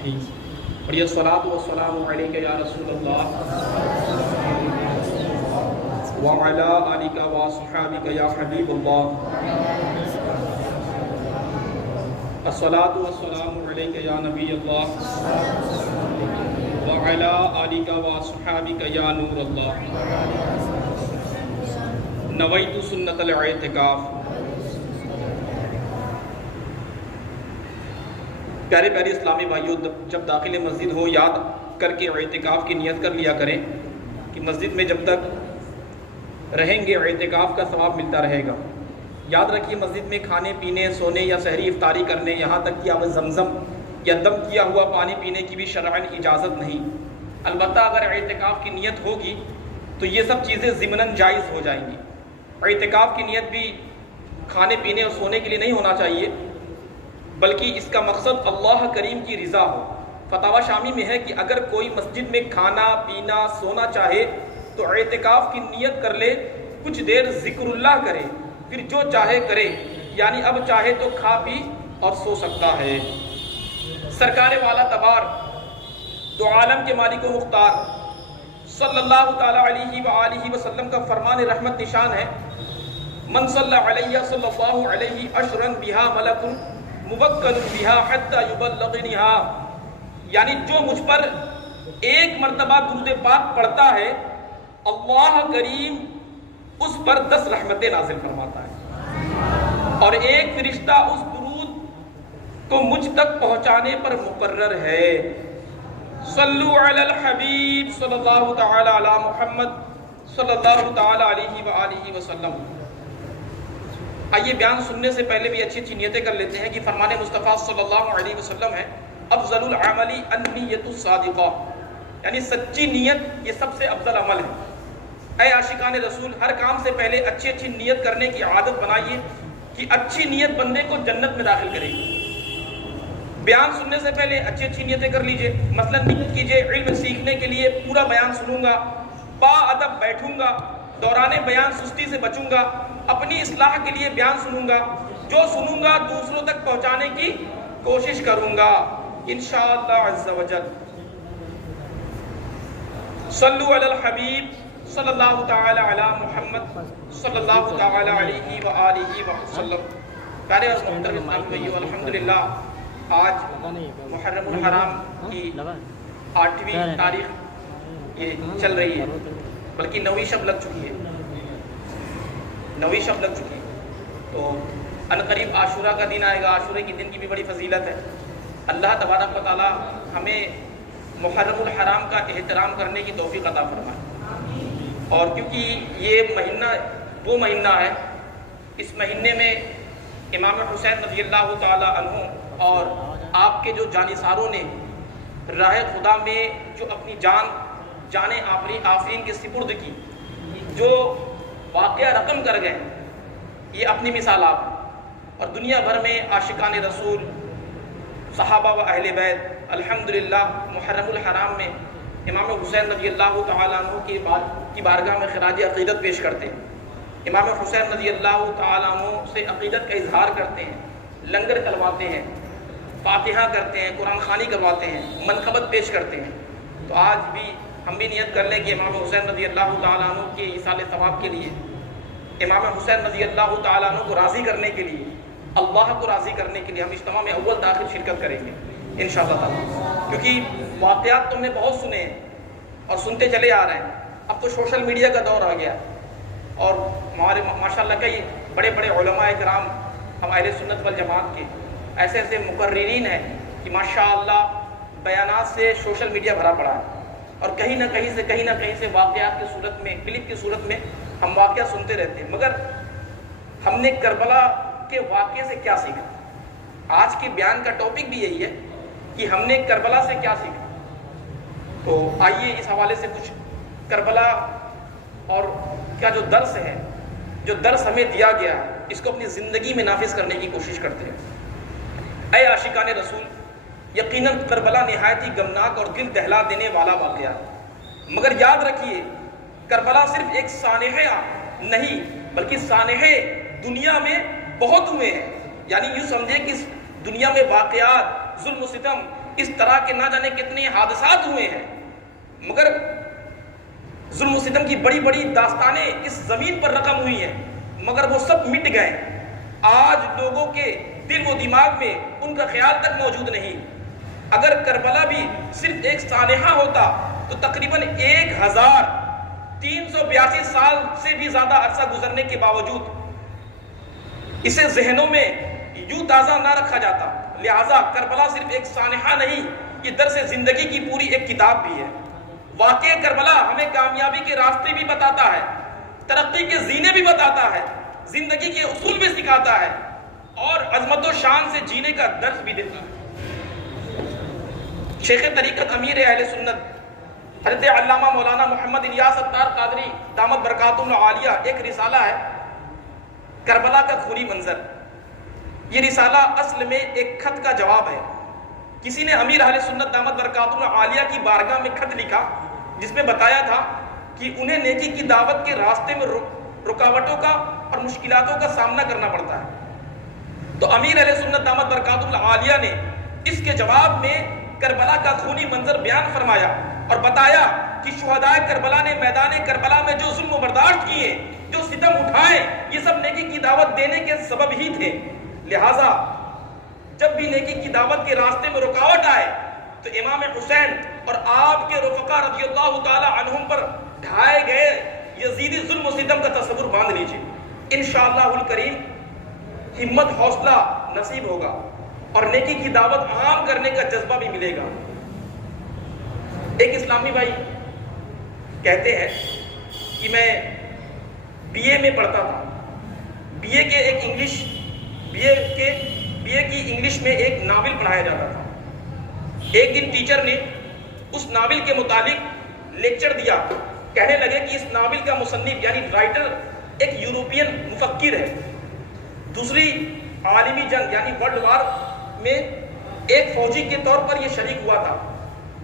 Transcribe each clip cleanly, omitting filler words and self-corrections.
الرحیم۔ اور یہ الصلاۃ والسلام علیک یا رسول اللہ وعلی آلک واصحابک یا حبیب اللہ۔ الصلاۃ والسلام علیک یا نبی اللہ وعلی آلک واصحابک یا نور اللہ۔ نویت سنت الاعتکاف۔ پیارے پیارے اسلامی بھائیوں، جب داخل مسجد ہو یاد کر کے اعتکاف کی نیت کر لیا کریں کہ مسجد میں جب تک رہیں گے اعتکاف کا ثواب ملتا رہے گا۔ یاد رکھیے مسجد میں کھانے پینے، سونے یا سحری افطاری کرنے، یہاں تک کہ آب زمزم یا دم کیا ہوا پانی پینے کی بھی شرعاً اجازت نہیں۔ البتہ اگر اعتکاف کی نیت ہوگی تو یہ سب چیزیں ضمناً جائز ہو جائیں گی۔ اعتکاف کی نیت بھی کھانے پینے اور سونے کے لیے نہیں ہونا چاہیے، بلکہ اس کا مقصد اللہ کریم کی رضا ہو۔ فتاوی شامی میں ہے کہ اگر کوئی مسجد میں کھانا پینا سونا چاہے تو اعتکاف کی نیت کر لے، کچھ دیر ذکر اللہ کرے، پھر جو چاہے کرے، یعنی اب چاہے تو کھا پی اور سو سکتا ہے۔ سرکار والا تبار دو عالم کے مالک و مختار صلی اللہ تعالی علیہ وآلہ وسلم کا فرمان رحمت نشان ہے، من صلی علیہ صلی اللہ علیہ اشرن بہا ملک موکل بہا حتی یبلغنیہا، یعنی جو مجھ پر ایک مرتبہ درود پاک پڑھتا ہے اللہ کریم اس پر 10 رحمتیں نازل فرماتا ہے، اور ایک فرشتہ اس درود کو مجھ تک پہنچانے پر مقرر ہے۔ صلو علی الحبیب صلی اللہ تعالی علی محمد صلی اللہ تعالی علیہ وآلہ وسلم۔ آئیے بیان سننے سے پہلے بھی اچھی نیتیں کر لیتے ہیں کہ فرمان مصطفیٰ صلی اللہ علیہ وسلم ہے، افضل العمل النیت الصادقہ، یعنی سچی نیت یہ سب سے افضل عمل ہے۔ اے عاشقان رسول، ہر کام سے پہلے اچھی نیت کرنے کی عادت بنائیے کہ اچھی نیت بندے کو جنت میں داخل کرے گی۔ بیان سننے سے پہلے اچھی نیتیں کر لیجئے، مثلا نیت کیجئے علم سیکھنے کے لیے پورا بیان سنوں گا، با ادب بیٹھوں گا، دوران بیان سستی سے بچوں گا، اپنی اصلاح کے لیے بیان سنوں گا، جو سنوں گا دوسروں تک پہنچانے کی کوشش کروں گا انشاءاللہ عز و جل۔ صلو علی الحبیب صلی اللہ تعالی علی محمد صلی اللہ تعالی علیہ وآلہ وسلم۔ پیارے اور محترم اسلامی بھائیو، الحمدللہ آج محرم الحرام کی 8ویں تاریخ یہ چل رہی ہے، بلکہ 9ویں شب لگ چکی ہے، 9ویں شب لگ چکی ہے، تو عنقریب عاشورہ کا دن آئے گا۔ عاشورے کے دن کی بھی بڑی فضیلت ہے۔ اللہ تبارک و تعالی ہمیں محرم الحرام کا احترام کرنے کی توفیق عطا فرمائے، اور کیونکہ یہ مہینہ وہ مہینہ ہے، اس مہینے میں امام حسین رضی اللہ تعالی عنہ اور آپ کے جو جانثاروں نے راہ خدا میں جو اپنی جان آفرین کے سپرد کی، جو واقعہ رقم کر گئے، یہ اپنی مثال آپ، اور دنیا بھر میں عاشقان رسول، صحابہ و اہل بیت الحمدللہ محرم الحرام میں امام حسین رضی اللہ تعالیٰ عنہ کی بارگاہ میں خراج عقیدت پیش کرتے ہیں، امام حسین رضی اللہ تعالیٰ عنہ سے عقیدت کا اظہار کرتے ہیں، لنگر کلواتے ہیں، فاتحہ کرتے ہیں، قرآن خوانی کرواتے ہیں، منقبت پیش کرتے ہیں۔ تو آج بھی ہم بھی نیت کر لیں کہ امام حسین رضی اللہ تعالیٰ عنہ کے ایصال ثواب کے لیے، امام حسین رضی اللہ تعالیٰ عنہ کو راضی کرنے کے لیے، اللہ کو راضی کرنے کے لیے ہم اجتماع میں اول تاخیر شرکت کریں گے انشاءاللہ تعالیٰ، کیونکہ واقعات تو ہم نے بہت سنے ہیں اور سنتے چلے آ رہے ہیں۔ اب تو سوشل میڈیا کا دور آ گیا، اور ہمارے ماشاءاللہ کئی بڑے بڑے علماء کرام ہم اہل سنت والجماعت کے ایسے مقررین ہیں کہ ماشاءاللہ بیانات سے سوشل میڈیا بھرا پڑا ہے، اور کہیں نہ کہیں سے واقعات کی صورت میں، کلپ کی صورت میں ہم واقعہ سنتے رہتے ہیں، مگر ہم نے کربلا کے واقعے سے کیا سیکھا؟ آج کے بیان کا ٹاپک بھی یہی ہے کہ ہم نے کربلا سے کیا سیکھا۔ تو آئیے اس حوالے سے کچھ کربلا اور کا جو درس ہے، جو درس ہمیں دیا گیا ہے، اس کو اپنی زندگی میں نافذ کرنے کی کوشش کرتے ہیں۔ اے عاشقان رسول، یقیناً کربلا نہایت ہی غمناک اور دل دہلا دینے والا واقعہ، مگر یاد رکھیے کربلا صرف ایک سانحہ نہیں بلکہ سانحے دنیا میں بہت ہوئے ہیں، یعنی یوں سمجھے کہ اس دنیا میں واقعات، ظلم و ستم اس طرح کے نہ جانے کتنے حادثات ہوئے ہیں، مگر ظلم و ستم کی بڑی بڑی داستانیں اس زمین پر رقم ہوئی ہیں، مگر وہ سب مٹ گئے۔ آج لوگوں کے دل و دماغ میں ان کا خیال تک موجود نہیں۔ اگر کربلا بھی صرف ایک سانحہ ہوتا تو تقریباً 1382 سال سے بھی زیادہ عرصہ گزرنے کے باوجود اسے ذہنوں میں یوں تازہ نہ رکھا جاتا۔ لہٰذا کربلا صرف ایک سانحہ نہیں، یہ درس زندگی کی پوری ایک کتاب بھی ہے۔ واقعہ کربلا ہمیں کامیابی کے راستے بھی بتاتا ہے، ترقی کے زینے بھی بتاتا ہے، زندگی کے اصول بھی سکھاتا ہے، اور عظمت و شان سے جینے کا درس بھی دیتا ہے۔ شیخ طریقت امیر اہل سنت حضرت علامہ مولانا محمد الیاس اتار قادری دامت برکاتہ العالیہ ایک رسالہ ہے کربلا کا خونی منظر۔ یہ رسالہ اصل میں ایک خط کا جواب ہے۔ کسی نے امیر اہل سنت دامت برکاتہ العالیہ کی بارگاہ میں خط لکھا جس میں بتایا تھا کہ انہیں نیکی کی دعوت کے راستے میں رکاوٹوں کا اور مشکلاتوں کا سامنا کرنا پڑتا ہے۔ تو امیر اہل سنت دامت برکاتہ العالیہ نے اس کے جواب میں کربلا کا خونی منظر بیان فرمایا اور بتایا کہ شہدائے کربلا نے میدان کربلا میں جو ظلم و برداشت کیے، جو ستم اٹھائے، یہ سب نیکی کی دعوت دینے کے سبب ہی تھے۔ لہٰذا جب بھی نیکی کی دعوت کے راستے میں رکاوٹ آئے تو امام حسین اور آپ کے رفقا رضی اللہ تعالی عنہم پر ڈھائے گئے یزیدی ظلم و ستم کا تصور باندھ لیجیے۔ انشاءاللہ الکریم ہمت حوصلہ نصیب ہوگا اور نیکی کی دعوت عام کرنے کا جذبہ بھی ملے گا۔ ایک اسلامی بھائی کہتے ہیں کہ میں بی اے میں پڑھتا تھا، بی اے کی انگلش میں ایک ناول پڑھایا جاتا تھا۔ ایک دن ٹیچر نے اس ناول کے متعلق لیکچر دیا، کہنے لگے کہ اس ناول کا مصنف یعنی رائٹر ایک یورپین مفکر ہے۔ دوسری عالمی جنگ یعنی ورلڈ وار میں ایک فوجی کے طور پر یہ شریک ہوا تھا۔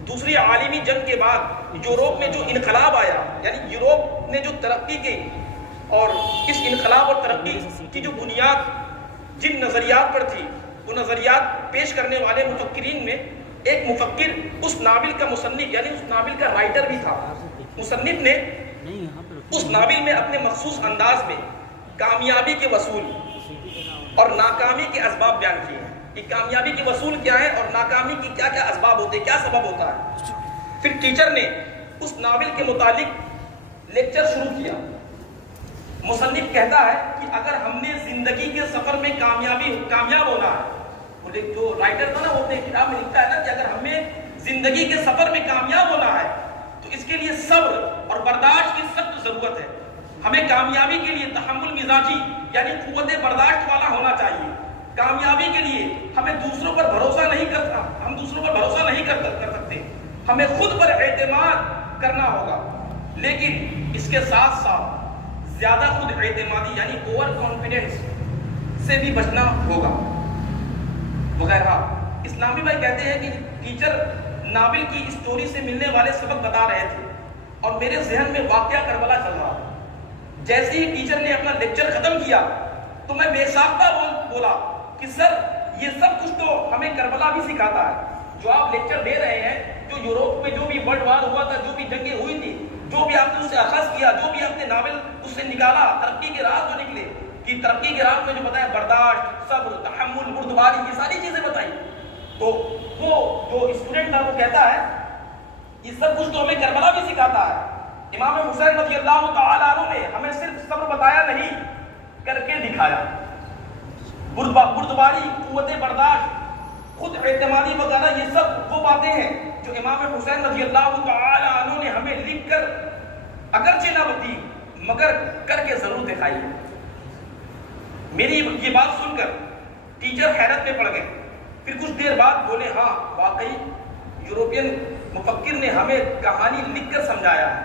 دوسری عالمی جنگ کے بعد یوروپ میں جو انقلاب آیا، یعنی یوروپ نے جو ترقی کی، اور اس انقلاب اور ترقی کی جو بنیاد جن نظریات پر تھی، وہ نظریات پیش کرنے والے مفکرین میں ایک مفکر اس ناول کا مصنف یعنی اس ناول کا رائٹر بھی تھا۔ مصنف نے اس ناول میں اپنے مخصوص انداز میں کامیابی کے وصول اور ناکامی کے اسباب بیان کیے ہیں کہ کامیابی کے وصول کیا ہے اور ناکامی کی کیا کیا اسباب ہوتے ہیں، کیا سبب ہوتا ہے۔ پھر ٹیچر نے اس ناول کے متعلق لیکچر شروع کیا۔ مصنف کہتا ہے کہ اگر ہم نے زندگی کے سفر میں کامیاب ہونا ہے، جو رائٹر تھا نا وہ اپنے کتاب میں لکھتا ہے نا کہ اگر ہمیں زندگی کے سفر میں کامیاب ہونا ہے تو اس کے لیے صبر اور برداشت کی سخت ضرورت ہے۔ ہمیں کامیابی کے لیے تحمل مزاجی یعنی قوت برداشت والا ہونا چاہیے۔ کامیابی کے لیے ہمیں دوسروں پر بھروسہ نہیں کر سکتے، ہمیں خود پر اعتماد کرنا ہوگا، لیکن اس کے ساتھ ساتھ زیادہ خود اعتمادی یعنی اوور کانفیڈنس سے بھی بچنا ہوگا وغیرہ۔ اسلامی بھائی کہتے ہیں کہ ٹیچر ناول کی اسٹوری سے ملنے والے سبق بتا رہے تھے اور میرے ذہن میں واقعہ کربلا چل رہا تھا۔ جیسے ہی ٹیچر نے اپنا لیکچر ختم کیا تو میں بے ساختہ بولا کہ سر یہ سب کچھ تو ہمیں کربلا بھی سکھاتا ہے۔ جو آپ لیکچر دے رہے ہیں، جو یوروپ میں جو بھی ورلڈ وار ہوا تھا، جو بھی جنگیں ہوئی تھی، جو بھی آپ نے اس سے اخذ کیا، جو بھی آپ نے ناول اس سے نکالا، ترقی کے راز جو نکلے کہ ترقی کے راز میں جو بتایا برداشت، صبر، تحمل، بردباری، یہ ساری چیزیں بتائی، تو وہ جو اسٹوڈنٹ تھا وہ کہتا ہے یہ سب کچھ تو ہمیں کربلا بھی سکھاتا ہے۔ امام حسین رضی اللہ تعالی عنہ نے ہمیں صرف صبر بتایا نہیں، کر کے دکھایا۔ بردباری، قوت برداشت، خود اعتمادی وغیرہ یہ سب وہ باتیں ہیں جو امام حسین رضی اللہ تعالی عنہ نے ہمیں لکھ کر اگرچہ نہ بتی مگر کر کے ضرور دکھائی ہے۔ میری یہ بات سن کر ٹیچر حیرت میں پڑ گئے، پھر کچھ دیر بعد بولے ہاں واقعی یورپین مفکر نے ہمیں کہانی لکھ کر سمجھایا ہے،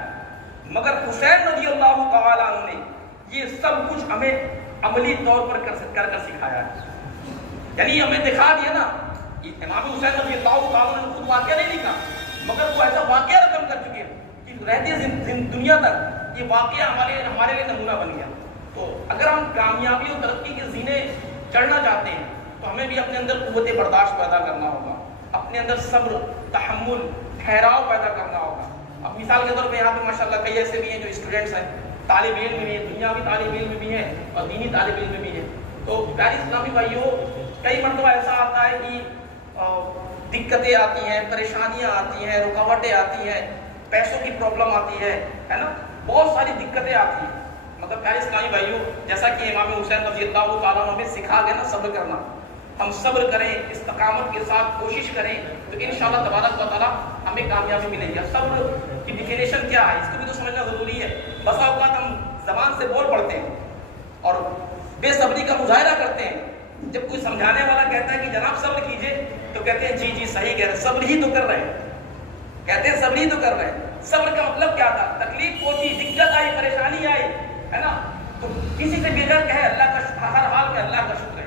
مگر حسین رضی اللہ تعالی عنہ نے یہ سب کچھ ہمیں عملی طور پر کر سکھایا ہے۔ یعنی ہمیں دکھا دیا نا، امام حسین رضی اللہ تعالی عنہ نے خود واقعہ نہیں لکھا مگر وہ ایسا واقعہ رقم کر چکے کہ رہتے دنیا تک یہ واقعہ ہمارے لیے نمونہ بن گیا۔ تو اگر ہم کامیابی اور ترقی کے زینے چڑھنا چاہتے ہیں تو ہمیں بھی اپنے اندر قوت برداشت پیدا کرنا ہوگا، اپنے اندر صبر، تحمل، ٹھہراؤ پیدا کرنا ہوگا. اب مثال کے طور پہ یہاں پہ ماشاءاللہ کئی ایسے بھی ہیں جو اسٹوڈنٹس ہیں، طالب علم بھی ہیں، دنیاوی طالب علم بھی ہیں اور دینی طالب علم بھی ہیں. تو پیارے اسلامی بھائیوں، کئی مرتبہ ایسا آتا ہے کہ دقتیں آتی ہیں، پریشانیاں آتی ہیں، رکاوٹیں آتی ہیں، پیسوں کی پرابلم آتی ہے نا، بہت ساری دقتیں آتی ہیں. مطلب پیارے اسلامی بھائیوں، جیسا کہ امام حسین رضی اللہ تعالیٰ عنہ ہمیں سکھا گیا نا صبر کرنا، ہم صبر کریں، استقامت کے ساتھ کوشش کریں تو انشاءاللہ تبارک و تعالیٰ ہمیں کامیابی ملے گی. صبر کی ڈیفینیشن کیا ہے اس کو بھی تو سمجھنا ضروری ہے. بسا اوقات ہم زبان سے بول پڑتے ہیں اور بے صبری کا مظاہرہ کرتے ہیں. جب کوئی سمجھانے والا کہتا ہے کہ جناب صبر کیجئے تو کہتے ہیں جی جی صحیح کہہ رہے ہیں، صبر ہی تو کر رہے ہیں. کہتے ہیں صبر ہی تو کر رہے ہیں. صبر کا مطلب کیا تھا؟ تکلیف پہنچی، دقت آئی، پریشانی آئی ہے نا، تو کسی سے بغیر کہے اللہ کا ہر حال میں اللہ کا شکر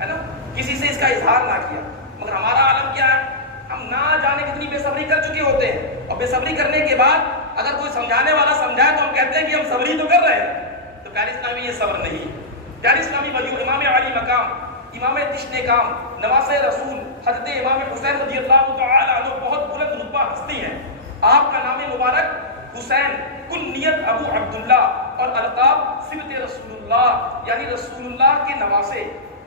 ہے نا، کسی سے اس کا اظہار نہ کیا. مگر ہمارا عالم کیا ہے، ہم نہ جانے کتنی بے صبری کر چکے ہوتے ہیں اور بے صبری کرنے کے بعد اگر کوئی سمجھانے والا سمجھائے تو ہم کہتے ہیں کہ ہم صبری تو کر رہے ہیں. تو پیارے اسلامی یہ صبر نہیں. پیارے اسلامی بھائیو، امام علی مقام، امام تشنے کام، نواسۂ رسول حضرت امام حسین رضی اللہ تعالی عنہ بہت بلند رتبہ ہستی ہیں. آپ کا نام مبارک حسین، کنیت ابو عبداللہ اور القاب صبت رسول اللہ یعنی رسول اللہ کے نواسے،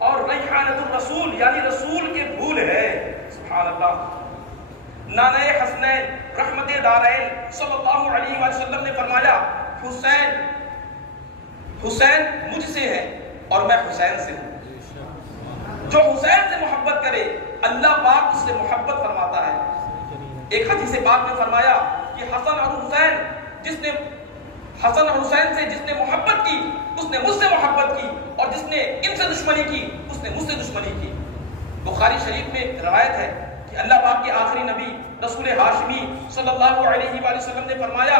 اور ریحانۃ الرسول یعنی رسول کے پھول ہے. سبحان اللہ. نانہ حسنین رحمت دارین صلی اللہ علیہ وآلہ وسلم نے فرمایا حسین مجھ سے ہے اور میں حسین سے ہوں. جو حسین سے محبت کرے اللہ پاک اس سے محبت فرماتا ہے. ایک حدیث پاک میں فرمایا کہ حسن اور حسین سے جس نے محبت کی اس نے مجھ سے محبت کی، اور جس نے ان سے دشمنی کی اس نے مجھ سے دشمنی کی. بخاری شریف میں روایت ہے کہ اللہ پاک کے آخری نبی رسول ہاشمی صلی اللہ علیہ وآلہ وسلم نے فرمایا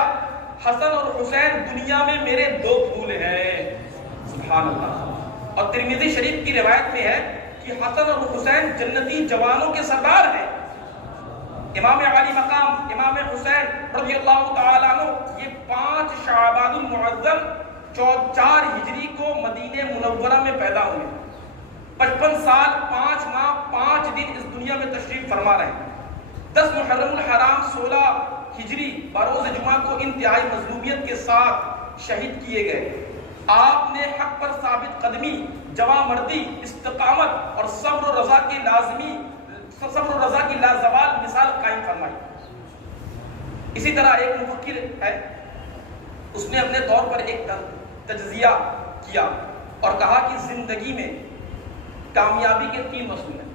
حسن اور حسین دنیا میں میرے دو پھول ہیں. سبحان اللہ. اور ترمذی شریف کی روایت میں ہے کہ حسن اور حسین جنتی جوانوں کے سردار ہیں. امام علی مقام امام حسین رضی اللہ تعالیٰ عنہ یہ 5 شعبان المعظم 4 ہجری کو مدینہ منورہ میں پیدا ہوئے. 55 سال 5 ماہ 5 دن اس دنیا میں تشریف فرما رہے ہیں. 10 محرم الحرام 16 ہجری بروز جمعہ کو انتہائی مظلومیت کے ساتھ شہید کیے گئے. آپ نے حق پر ثابت قدمی، جواں مردی، استقامت اور صبر و رضا کی لازوال مثال قائم فرمائی. اسی طرح ایک مفکر ہے، اس نے اپنے طور پر ایک تجزیہ کیا اور کہا کہ زندگی میں کامیابی کے 3 اصول ہیں.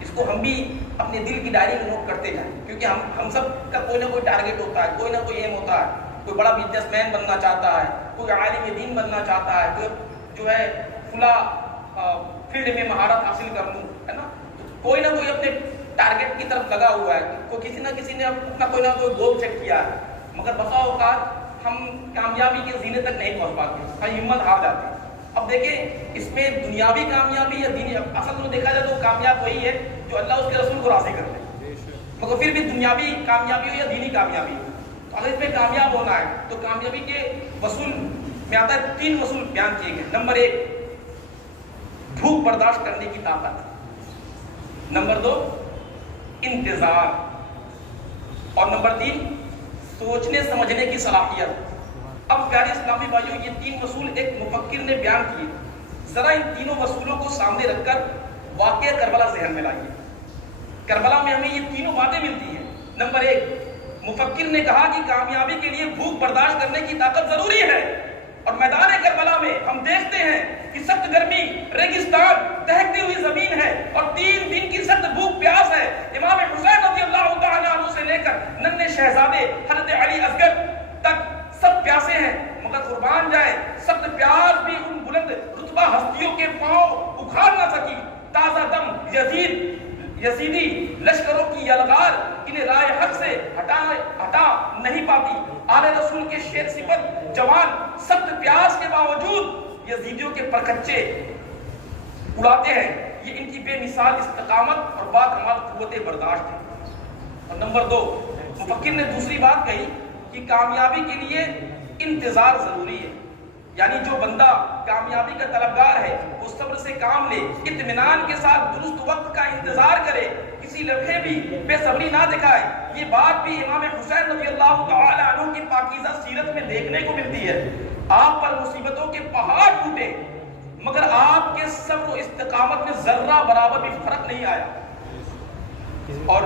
اس کو ہم بھی اپنے دل کی ڈائری میں نوٹ کرتے جائیں، کیونکہ ہم سب کا کوئی نہ کوئی ٹارگٹ ہوتا ہے، کوئی نہ کوئی ایم ہوتا ہے. کوئی بڑا بزنس مین بننا چاہتا ہے، کوئی عالم دین بننا چاہتا ہے، کوئی جو ہے فلاں فیلڈ میں مہارت حاصل کر لوں ہے نا. کوئی نہ کوئی اپنے ٹارگٹ کی طرف لگا ہوا ہے، کوئی کسی نہ کسی نے اپنا کوئی نہ کوئی گول سیٹ کیا ہے. مگر بسا اوقات ہم کامیابی کے زینے تک نہیں پہنچ پاتے، ہم ہمت ہار جاتے ہیں. اب دیکھیں اس میں دنیاوی کامیابی یا دینی، اصل میں دیکھا جائے تو کامیاب وہی ہے جو اللہ اس کے رسول کو راضی کر لے. مگر پھر بھی دنیاوی کامیابی ہو یا دینی کامیابی ہو، اگر اس میں کامیاب ہونا ہے تو کامیابی کے وصول میں آتا ہے 3 وصول بیان کیے گئے. نمبر 1 بھوک برداشت کرنے کی طاقت. نمبر 2 انتظار. اور نمبر 3 سوچنے سمجھنے کی صلاحیت. اب پیارے اسلامی بھائیوں، یہ 3 وصول ایک مفکر نے بیان کیے. ذرا ان تینوں وصولوں کو سامنے رکھ کر واقعہ کربلا ذہن میں لائیے. کربلا میں ہمیں یہ تینوں باتیں ملتی ہیں. نمبر 1 مفکر نے کہا کہ کامیابی کے لیے بھوک برداشت کرنے کی طاقت ضروری ہے، اور میدان کربلا میں ہم دیکھتے ہیں کہ سخت گرمی، ریگستان، دہکتی ہوئی زمین ہے اور 3 دن کی سخت بھوک پیاس ہے. امام حسین رضی اللہ تعالیٰ عنہ سے لے کر ننھے شہزادے حضرت علی اصغر تک سب پیاسے ہیں. مگر قربان جائے سخت پیاس بھی ان بلند رتبہ ہستیوں کے پاؤں اکھاڑ نہ سکی. تازہ دم یزیدی لشکروں کی یلغار انہیں رائے حق سے ہٹا نہیں پاتی. آل رسول کے شیر صفت جوان سخت پیاس کے باوجود یزیدیوں کے پرکچے اڑاتے ہیں. یہ ان کی بے مثال استقامت اور باکمال قوت برداشت ہے. اور نمبر 2 مفکر نے دوسری بات کہی کہ کامیابی کے لیے انتظار ضروری ہے. یعنی جو بندہ کامیابی کا طلبگار ہے وہ صبر سے کام لے، اطمینان کے ساتھ درست وقت کا انتظار کرے، کسی کسی لمحے بھی بے صبری نہ دکھائے. یہ بات بھی امام حسین رضی اللہ تعالی عنہ کی پاکیزہ سیرت میں دیکھنے کو ملتی ہے. آپ پر مصیبتوں کے پہاڑ ٹوٹے مگر آپ کے صبر و استقامت میں ذرہ برابر بھی فرق نہیں آیا. اور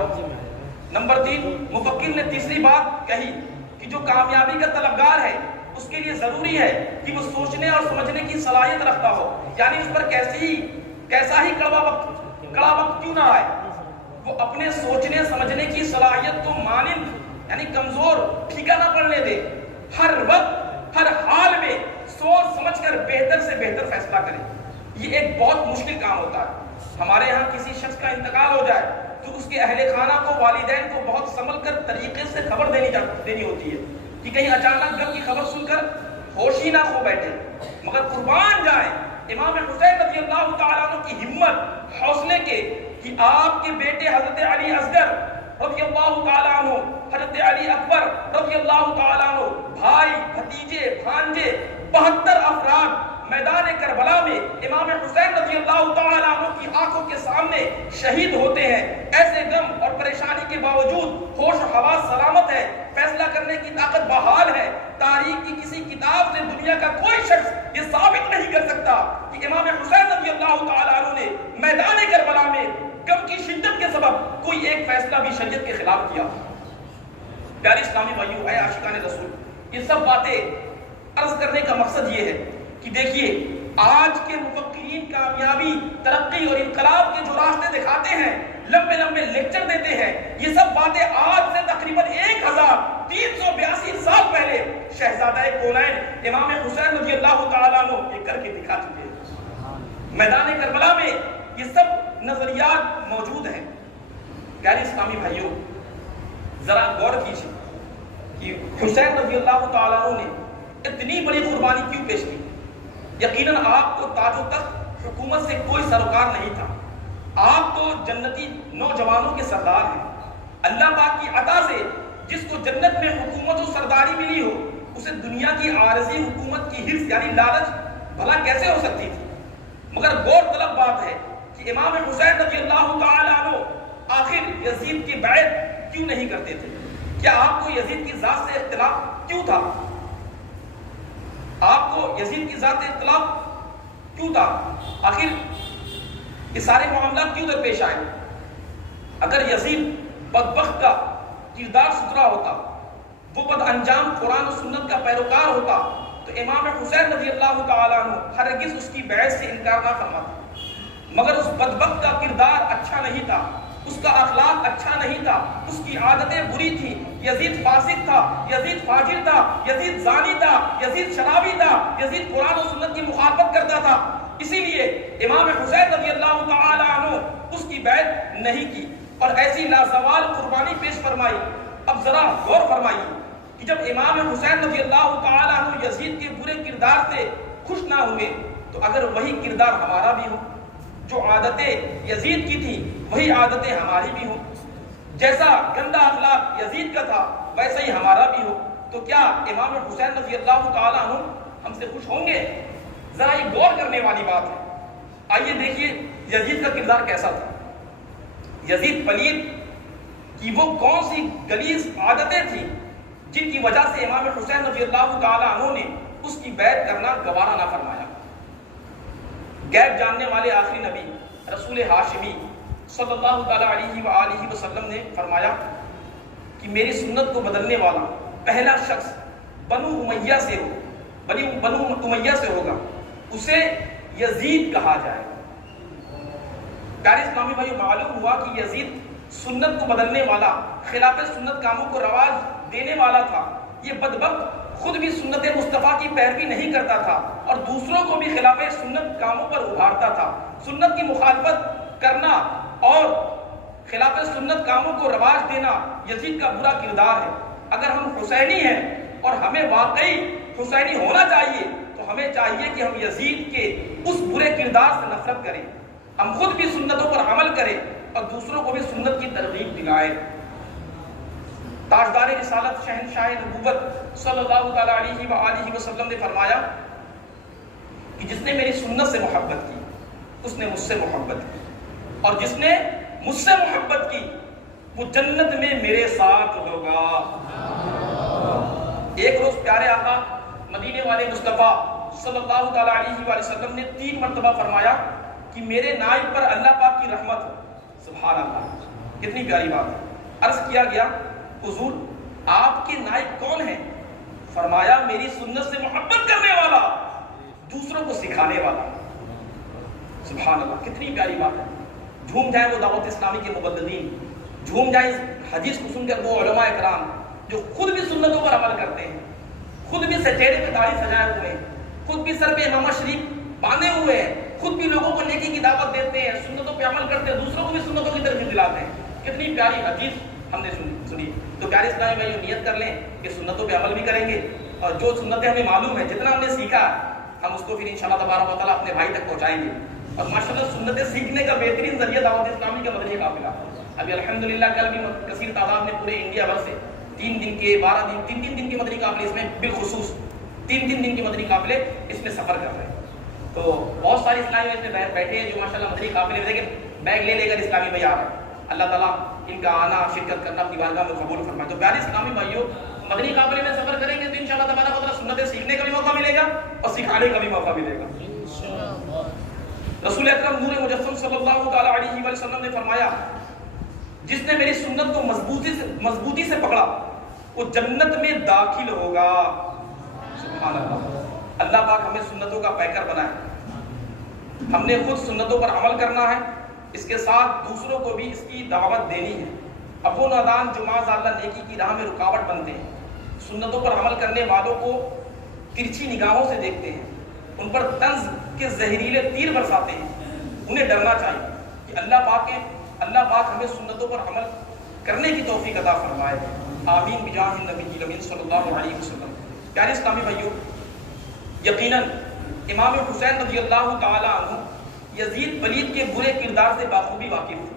نمبر 3 مفکر نے تیسری بات کہی کہ جو کامیابی کا طلبگار ہے اس کے لیے ضروری ہے کہ وہ سوچنے اور سمجھنے کی صلاحیت رکھتا ہو. یعنی اس پر کیسا ہی کڑوا وقت کیوں نہ آئے وہ اپنے سوچنے سمجھنے کی صلاحیت کو مانند یعنی کمزور پھیکا نہ پڑنے دے. ہر وقت ہر حال میں سوچ سمجھ کر بہتر سے بہتر فیصلہ کرے. یہ ایک بہت مشکل کام ہوتا ہے. ہمارے ہاں کسی شخص کا انتقال ہو جائے تو اس کے اہل خانہ کو والدین کو بہت سنبھل کر طریقے سے خبر دینی ہوتی ہے کہ کہیں اچانک غم کی خبر سن کر ہوش ہی نہ کھو بیٹھے. مگر قربان جائیں امام حسین رضی اللہ تعالیٰ عنہ کی ہمت حوصلے کے کہ آپ کے بیٹے حضرت علی اصغر رضی اللہ تعالیٰ عنہ، حضرت علی اکبر رضی اللہ تعالیٰ عنہ، بھائی بھتیجے بھانجے 72 افراد میدان کربلا میں امام حسین رضی اللہ تعالیٰ عنہ کی آنکھوں کے سامنے شہید ہوتے ہیں. ایسے غم اور پریشانی کے باوجود ہوش و حواس سلامت ہے، فیصلہ کرنے کی طاقت بحال ہے. تاریخ کی کسی کتاب سے دنیا کا کوئی شخص یہ ثابت نہیں کر سکتا کہ امام حسین رضی اللہ تعالیٰ عنہ نے میدان کربلا میں غم کی شدت کے سبب کوئی ایک فیصلہ بھی شریعت کے خلاف کیا. پیارے اسلامی بھائیو، اے عاشقان رسول، یہ سب باتیں عرض کرنے کا مقصد یہ ہے کہ دیکھیے آج کے مفکرین کامیابی، ترقی اور انقلاب کے جو راستے دکھاتے ہیں، لمبے لمبے لیکچر دیتے ہیں، یہ سب باتیں آج سے تقریباً 1382 سال پہلے شہزادہ کونین امام حسین رضی اللہ تعالیٰ عنہ یہ کر کے دکھا چکے ہیں. میدان کربلا میں یہ سب نظریات موجود ہیں. پیارے اسلامی بھائیوں، ذرا غور کیجیے کہ حسین رضی اللہ تعالیٰ عنہ نے اتنی بڑی قربانی کیوں پیش کی. یقیناً آپ کو تاج و تخت حکومت سے کوئی سروکار نہیں تھا. آپ تو جنتی نوجوانوں کے سردار ہیں. اللہ پاک کی عطا سے جس کو جنت میں حکومت و سرداری ملی ہو اسے دنیا کی عارضی حکومت کی حرص یعنی لالچ بھلا کیسے ہو سکتی تھی. مگر غور طلب بات ہے کہ امام حسین رضی اللہ تعالیٰ عنہ آخر یزید کی بیعت کیوں نہیں کرتے تھے؟ کیا آپ کو یزید کی ذات سے اختلاف کیوں تھا؟ آپ کو یزید کی ذات سے اختلاف کیوں تھا؟ آخر یہ سارے معاملات کیوں درپیش آئے؟ اگر یزید بدبخت کا کردار ستھرا ہوتا، وہ بد انجام قرآن و سنت کا پیروکار ہوتا تو امام حسین رضی اللہ تعالیٰ عنہ ہرگز اس کی بیعت سے انکار نہ فرماتا. مگر اس بدبخت کا کردار اچھا نہیں تھا، اس کا اخلاق اچھا نہیں تھا، اس کی عادتیں بری تھیں. یزید فاسق تھا، یزید فاجر تھا، یزید زانی تھا، یزید شرابی تھا، یزید قرآن و سنت کی مخالفت کرتا تھا. اسی لیے امام حسین رضی اللہ تعالی عنہ اس کی بیعت نہیں کی اور ایسی لازوال قربانی پیش فرمائی. اب ذرا غور فرمائیے کہ جب امام حسین رضی اللہ تعالی عنہ یزید کے برے کردار سے خوش نہ ہوئے تو اگر وہی کردار ہمارا بھی ہو، جو عادتیں یزید کی تھی وہی عادتیں ہماری بھی ہوں، جیسا گندا اخلاق یزید کا تھا ویسا ہی ہمارا بھی ہو، تو کیا امام حسین رضی اللہ تعالی عنہ ہم سے خوش ہوں گے؟ ذرا یہ غور کرنے والی بات ہے. آئیے دیکھیے یزید کا کردار کیسا تھا. یزید پلید کی وہ کون سی غلیظ عادتیں تھیں جن کی وجہ سے امام حسین رضی اللہ تعالی عنہ نے اس کی بیعت کرنا گوارا نہ فرمایا. غیب جاننے والے آخری نبی رسول ہاشمی صلی اللہ تعالی علیہ وآلہ وسلم نے فرمایا کہ میری سنت کو بدلنے والا پہلا شخص بنو امیہ سے ہوگا، اسے یزید کہا جائے. پیارے اسلامی بھائی، معلوم ہوا کہ یزید سنت کو بدلنے والا، خلاف سنت کاموں کو رواج دینے والا تھا. یہ بدبخت خود بھی سنت مصطفیٰ کی پیروی نہیں کرتا تھا اور دوسروں کو بھی خلاف سنت کاموں پر ابھارتا تھا. سنت کی مخالفت کرنا اور خلاف سنت کاموں کو رواج دینا یزید کا برا کردار ہے. اگر ہم حسینی ہیں اور ہمیں واقعی حسینی ہونا چاہیے تو ہمیں چاہیے کہ ہم یزید کے اس برے کردار سے نفرت کریں، ہم خود بھی سنتوں پر عمل کریں اور دوسروں کو بھی سنت کی ترغیب دلائیں. تاجدار رسالت شہنشاہ نبوت صلی اللہ تعالی علیہ وآلہ وسلم نے فرمایا کہ جس نے میری سنت سے محبت کی اس نے مجھ سے محبت کی، اور جس نے مجھ سے محبت کی وہ جنت میں میرے ساتھ ہوگا۔ ایک روز پیارے آقا مدینے والے مصطفیٰ صلی اللہ تعالیٰ علیہ وآلہ وسلم نے 3 مرتبہ فرمایا کہ میرے نائب پر اللہ پاک کی رحمت ہو۔ سبحان اللہ، کتنی پیاری بات ہے۔ عرض کیا گیا حضور آپ کے نائب کون ہیں؟ فرمایا میری سنت سے محبت کرنے والا، دوسروں کو سکھانے والا۔ سبحان اللہ، کتنی پیاری بات ہے۔ جھوم جائیں وہ دعوت اسلامی کے مبلغین، جھوم جائیں اس حدیث کو سن کر وہ علماء اکرام جو خود بھی سنتوں پر عمل کرتے ہیں، خود بھی چہرے پہ داڑھی سجائے ہوئے ہیں، خود بھی سر پہ امامہ شریف باندھے ہوئے ہیں، خود بھی لوگوں کو نیکی کی دعوت دیتے ہیں، سنتوں پہ عمل کرتے ہیں، دوسروں کو بھی سنتوں کی ترغیب دلاتے ہیں۔ کتنی پیاری حدیث ہم نے سنی۔ تو پیارے اسلامی بھائیوں نیت کر لیں کہ سنتوں پہ عمل بھی کریں گے، اور جو سنتیں ہمیں معلوم ہیں، جتنا ہم نے سیکھا ہم اس کو پھر انشاءاللہ تبارک و تعالیٰ اپنے بھائی تک پہنچائیں گے۔ اور ماشاءاللہ سنتیں سیکھنے کا بہترین ذریعہ دعوت اسلامی کا مدنی قافلہ۔ ابھی الحمدللہ کل بھی کثیر تعداد میں پورے انڈیا بھر سے 3 دن کے 12 دن 3 دن کے مدنی قافلے، اس میں بالخصوص 3 دن کے مدنی قافلے اس میں سفر کر رہے ہیں۔ تو بہت سارے اسلامی اس میں بیٹھے ہیں جو ماشاءاللہ مدنی قافلے میں دیکھیں بیگ لے کر اسلامی بھائی آ رہے ہیں۔ اللہ تعالیٰ ان کا آنا شرکت کرنا اپنی بارگاہ میں قبول فرمائے۔ تو پیارے اسلامی بھائیوں مدنی قافلے میں سفر کریں گے تو انشاءاللہ تبارک و تعالیٰ سنتیں سیکھنے کا بھی موقع ملے گا اور سکھانے کا بھی موقع ملے گا۔ رسول اکرم نور مجسم صلی اللہ تعالیٰ علیہ وآلہ وسلم نے فرمایا جس نے میری سنت کو مضبوطی سے پکڑا وہ جنت میں داخل ہوگا۔ سبحان اللہ، اللہ پاک ہمیں سنتوں کا پیکر بنائے۔ ہم نے خود سنتوں پر عمل کرنا ہے، اس کے ساتھ دوسروں کو بھی اس کی دعوت دینی ہے۔ ابو نادان جو معاذ اللہ نیکی کی راہ میں رکاوٹ بنتے ہیں، سنتوں پر عمل کرنے والوں کو ترچھی نگاہوں سے دیکھتے ہیں، ان پر طنز کے زہریلے تیر برساتے ہیں، انہیں ڈرنا چاہیے کہ اللہ پاک ہمیں سنتوں پر عمل کرنے کی توفیق عطا فرمائے۔ آمین بجاہ النبی الامین صلی اللہ علیہ وسلم۔ پیارے اسلامی بھائیوں، یقیناً امام حسین رضی اللہ تعالی عنہ یزید پلید کے برے کردار سے بخوبی واقف تھے۔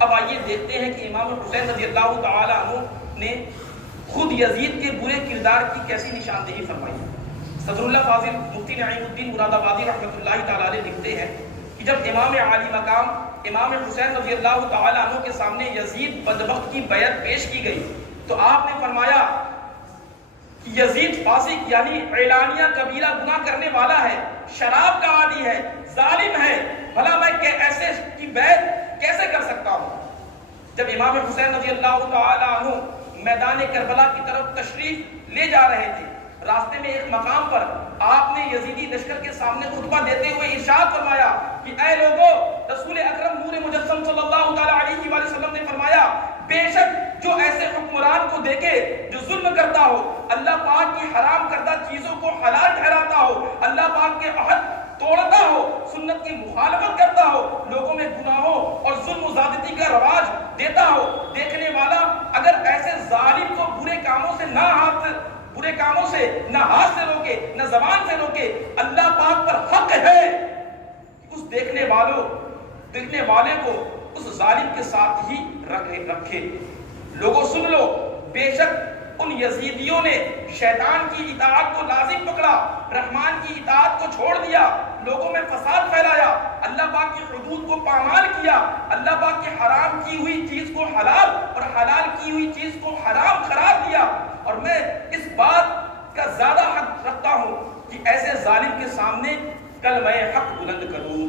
اب آئیے دیکھتے ہیں کہ امام حسین رضی اللہ تعالی عنہ نے خود یزید کے برے کردار کی کیسی نشاندہی فرمائی۔ صدر اللہ فاضل مفتی نعیم الدین مراد آبادی رحمۃ اللہ تعالی علیہ لکھتے ہیں کہ جب امام عالی مقام امام حسین رضی اللہ تعالی عنہ کے سامنے یزید بدبخت کی بیعت پیش کی گئی تو آپ نے فرمایا کہ یزید فاسق یعنی اعلانیہ کبیرہ گناہ کرنے والا ہے، شراب کا عادی ہے، ظالم ہے، بھلا میں ایسے کی بیعت کیسے کر سکتا ہوں۔ جب امام حسین رضی اللہ تعالی عنہ میدان کربلا کی طرف تشریف لے جا رہے تھے، راستے میں ایک مقام پر آپ نے یزیدی لشکر کے سامنے خطبہ دیتے ہوئے ارشاد فرمایا کہ اے لوگو، رسول اکرم نور مجسم صلی اللہ تعالی علیہ وآلہ وسلم نے فرمایا بے شک جو ایسے حکمران کو دیکھے جو ظلم کرتا ہو، اللہ پاک کی حرام کردہ چیزوں کو حلال ٹھہراتا ہو، اللہ پاک کے عہد توڑتا ہو، سنت کی مخالفت کرتا ہو، لوگوں میں گناہوں اور ظلم و زیادتی کا رواج دیتا ہو، دیکھنے والا اگر ایسے ظالم کو برے کاموں سے نہ ہاتھ سے روکے نہ زبان سے روکے، اللہ پاک پر حق ہے کہ اس دیکھنے والے کو اس ظالم کے ساتھ ہی رکھے۔ لوگوں سن لو، بے شک ان یزیدیوں نے شیطان کی اطاعت کو لازم پکڑا، رحمان کی اطاعت کو چھوڑ دیا، لوگوں میں فساد پھیلایا، اللہ پاک کی حدود کو پامال کیا، اللہ پاک کی حرام کی ہوئی چیز کو حلال اور حلال کی ہوئی چیز کو حرام قرار دیا۔ اور میں اس بات کا زیادہ حق رکھتا ہوں کہ ایسے ظالم کے سامنے کلمہ حق بلند کروں۔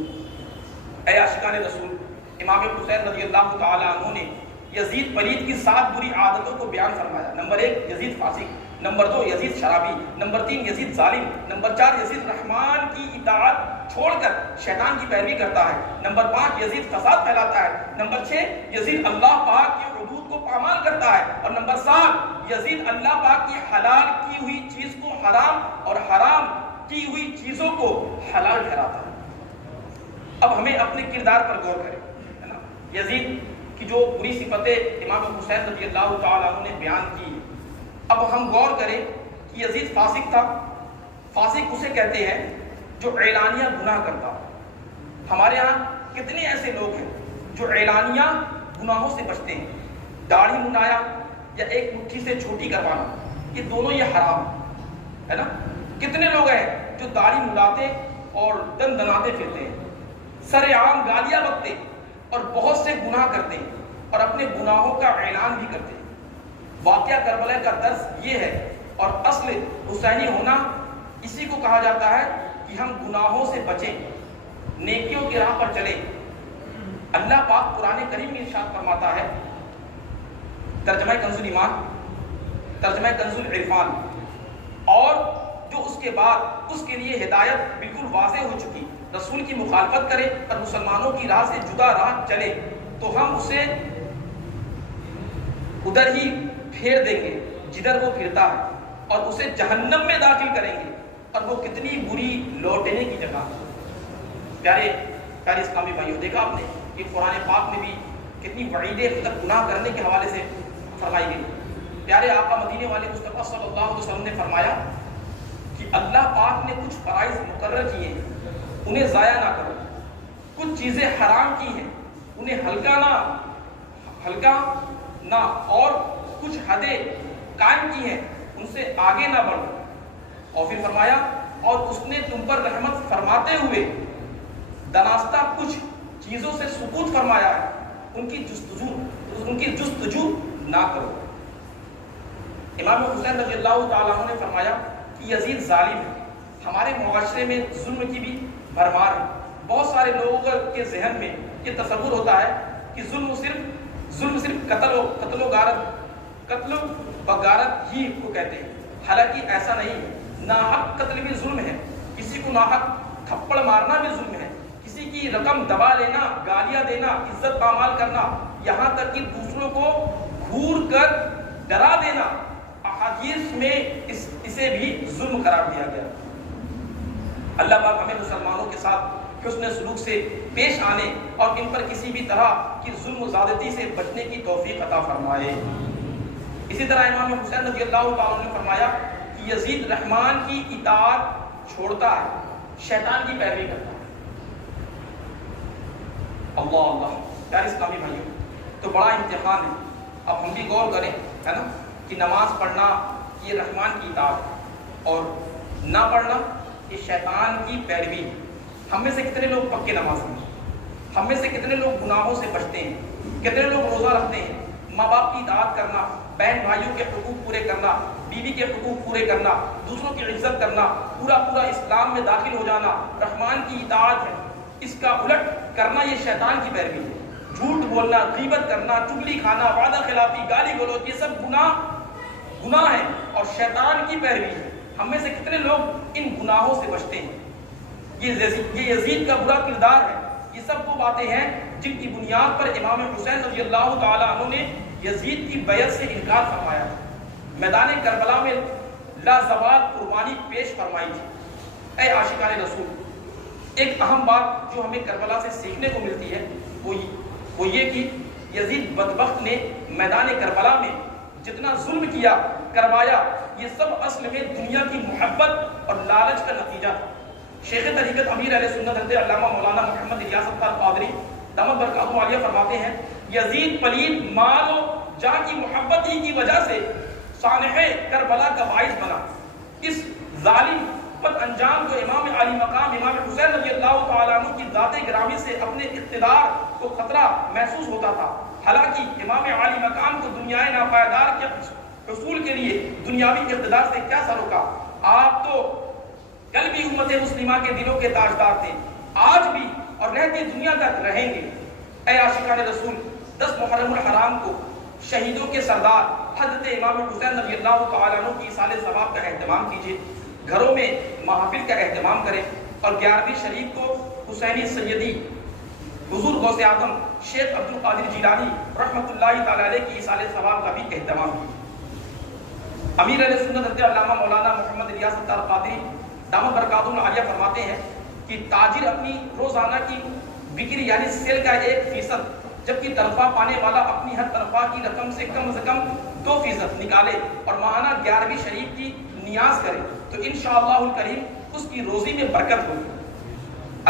اے عاشقان رسول، امام حسین رضی اللہ تعالی عنہ نے یزید پلید کی 7 بری عادتوں کو بیان فرمایا۔ نمبر 1 یزید فاسق، نمبر 2 یزید شرابی، نمبر 3 یزید ظالم، نمبر 4 یزید رحمان کی اطاعت چھوڑ کر شیطان کی پیروی کرتا ہے، نمبر 5 یزید فساد پھیلاتا ہے، نمبر 6 یزید اللہ پاک کی حدود کو پامال کرتا ہے، اور نمبر 7 یزید اللہ پاک کی حلال کی ہوئی چیز کو حرام اور حرام کی ہوئی چیزوں کو حلال ٹھہراتا ہے۔ اب ہمیں اپنے کردار پر غور کریں، ہے نا؟ یزید کی جو بری صفتیں امام حسین رضی اللہ تعالیٰ عنہ نے بیان کی، اب ہم غور کریں کہ یزید فاسق تھا۔ فاسق اسے کہتے ہیں جو اعلانیہ گناہ کرتا ہو۔ ہمارے ہاں کتنے ایسے لوگ ہیں جو اعلانیہ گناہوں سے بچتے ہیں، داڑھی منڈایا یا ایک مٹھی سے چھوٹی کروانا، یہ دونوں یہ حرام ہے نا۔ کتنے لوگ ہیں جو داڑھی منڈاتے اور دن دناتے پھرتے ہیں، سر عام گالیاں بکتے، اور بہت سے گناہ کرتے ہیں اور اپنے گناہوں کا اعلان بھی کرتے ہیں۔ واقعہ کربلا کا درس یہ ہے، اور اصل حسینی ہونا اسی کو کہا جاتا ہے کہ ہم گناہوں سے بچیں، نیکیوں کی راہ پر چلیں۔ اللہ پاک قرآن کریم میں ارشاد فرماتا ہے، ترجمہ کنز الایمان، ترجمہ کنز العرفان، اور جو اس کے بعد اس کے لیے ہدایت بالکل واضح ہو چکی، رسول کی مخالفت کرے اور مسلمانوں کی راہ سے جدا راہ چلے تو ہم اسے ادھر ہی پھیر دیں گے جدھر وہ پھرتا ہے، اور اسے جہنم میں داخل کریں گے، اور وہ کتنی بری لوٹنے کی جگہ۔ پیارے اسلامی بھائیوں، دیکھا آپ نے کہ قرآن پاک میں بھی کتنی وعیدیں مطلب گناہ کرنے کے حوالے سے فرمائی گئی۔ پیارے آقا مدینے والے مصطفیٰ صلی اللہ علیہ وسلم نے فرمایا کہ اللہ پاک نے کچھ فرائض مقرر کیے ہیں، انہیں ضائع نہ کرو، کچھ چیزیں حرام کی ہیں، انہیں ہلکا نہ، اور کچھ حدیں قائم کی ہیں، ان سے آگے نہ بڑھو۔ اور پھر فرمایا، اور اس نے تم پر رحمت فرماتے ہوئے دناستہ کچھ چیزوں سے سکوت فرمایا ہے، ان کی جستجو نہ کرو۔ امام حسین رضی اللہ تعالیٰ عنہ نے فرمایا کہ یزید ظالم ہے، ہمارے معاشرے میں ظلم کی بھی بھرمار ہے۔ بہت سارے لوگوں کے ذہن میں یہ تصور ہوتا ہے کہ ظلم صرف قتل و بغارت ہی کو کہتے ہیں، حالانکہ ایسا نہیں ہے۔ ناحق قتل بھی ظلم ہے، کسی کو ناحق تھپڑ مارنا بھی ظلم ہے، کسی کی رقم دبا لینا، گالیاں دینا، عزت پامال کرنا، یہاں تک کہ دوسروں کو گھور کر ڈرا دینا، احادیث میں اسے بھی ظلم قرار دیا گیا۔ اللہ پاک ہمیں مسلمانوں کے ساتھ حسن سلوک سے پیش آنے اور ان پر کسی بھی طرح کی ظلم و زیادتی سے بچنے کی توفیق عطا فرمائے۔ اسی طرح امام حسین رضی اللہ تعالیٰ عنہ نے فرمایا کہ یزید رحمان کی اطاعت چھوڑتا ہے، شیطان کی پیروی کرتا ہے۔ اللہ پیارے اسلامی بھائیوں، تو بڑا امتحان ہے۔ اب ہم بھی غور کریں، ہے نا، کہ نماز پڑھنا یہ رحمان کی اطاعت، اور نہ پڑھنا یہ شیطان کی پیروی۔ ہم میں سے کتنے لوگ پکے نماز ہیں؟ ہم میں سے کتنے لوگ گناہوں سے بچتے ہیں؟ کتنے لوگ روزہ رکھتے ہیں؟ ماں باپ کی اطاعت کرنا، بہن بھائیوں کے حقوق پورے کرنا، بیوی کے حقوق پورے کرنا، دوسروں کی عزت کرنا، پورا اسلام میں داخل ہو جانا رحمان کی اطاعت ہے۔ اس کا الٹ کرنا یہ شیطان کی پیروی ہے۔ جھوٹ بولنا، غیبت کرنا، چغلی کھانا، وعدہ خلافی، گالی گلوچ، یہ سب گناہ ہے اور شیطان کی پیروی ہے۔ ہم میں سے کتنے لوگ ان گناہوں سے بچتے ہیں؟ یہ یزید کا برا کردار ہے۔ یہ سب وہ باتیں ہیں جن کی بنیاد پر امام حسین رضی اللہ تعالیٰ عنہ نے یزید کی بیعت سے انکار فرمایا تھا، میدان کربلا میں لازوال قربانی پیش فرمائی تھی۔ اے عاشقان رسول، ایک اہم بات جو ہمیں کربلا سے سیکھنے کو ملتی ہے وہ یہ کہ یزید بدبخت نے میدان کربلا میں جتنا ظلم کیا، کروایا، یہ سب اصل میں دنیا کی محبت اور لالچ کا نتیجہ تھا۔ شیخ طریقت امیر اہل سنت حضرت علامہ مولانا محمد الیاس اختر قادری دامت برکاتہ عالیہ فرماتے ہیں، یزید پلید مال و جان کی محبت ہی کی وجہ سے سانح کربلا کا باعث بنا۔ اس ظالم بد انجام کو امام علی مقام امام حسین رضی اللہ تعالیٰ عنہ کی ذات گرامی سے اپنے اقتدار کو خطرہ محسوس ہوتا تھا۔ حالانکہ امام علی مقام کو دنیائے ناپائیدار کے حصول کے لیے دنیاوی اقتدار سے کیا سر روکا؟ آپ تو کل بھی امت مسلمہ کے دلوں کے تاجدار تھے، آج بھی اور رہتی دنیا تک رہیں گے۔ اے عاشقان رسول، 10 محرم الحرام کو شہیدوں کے سردار حضرت امام حسین رضی اللہ تعالیٰ عنہ کی ایصال ثواب کا اہتمام کیجیے، گھروں میں محافل کا اہتمام کریں، اور 11ویں شریف کو حسینی سیدی حضور غوث اعظم شیخ عبد القادر جیلانی رحمۃ اللہ تعالیٰ علیہ کی ایصال ثواب کا بھی اہتمام کیجیے۔ امیر اہل سنت حضرت علامہ مولانا محمد الیاس اختر قادری دامت برکاتہ عالیہ فرماتے ہیں کہ تاجر اپنی روزانہ کی بکری یعنی سیل کا 1%، جبکہ تنخواہ پانے والا اپنی ہر تنخواہ کی رقم سے کم 2% نکالے اور ماہانہ 11ویں شریف کی نیاز کرے تو انشاءاللہ الکریم اس کی روزی میں برکت ہوگی۔